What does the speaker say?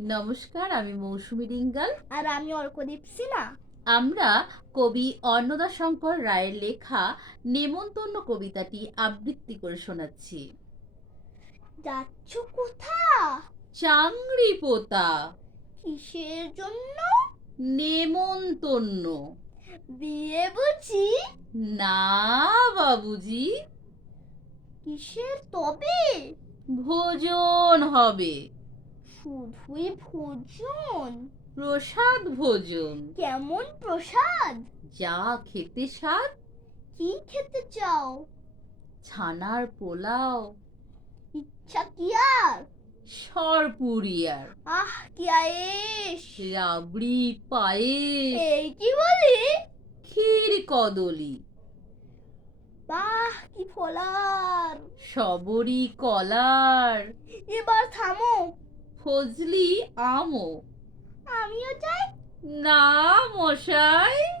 নমস্কার, আমি মৌসুমী ডিঙ্গাল। আর আমি অর্কদীপ সিনহা। আমরা কবি অন্নদাশঙ্কর রায়ের লেখা নেমন্তন্ন কবিতাটি আবৃত্তি করে শোনাচ্ছি। যাচ্ছ কোথা? চাংড়ি পোতা। কিসের জন্য? নেমন্তন্ন। বিয়ে বুঝি? না বাবুজি, কিসের তবে? ভোজন হবে। শুধুই ভোজন? প্রসাদ ভোজন। কেমন প্রসাদ? যা খেতে স্বাদ। কি খেতে চাও? ছানার পোলাও, ইচ্ছা কি আর? সরপুরিয়ার, আহ কি আয়েশ! রাবড়ি পায়েস, এই কি বলি? ক্ষীর কদলি, বাহ কি ফলার! সবরি কলার, এবার থামো, ফজলি আমও। আমিও চাই। না মশাই।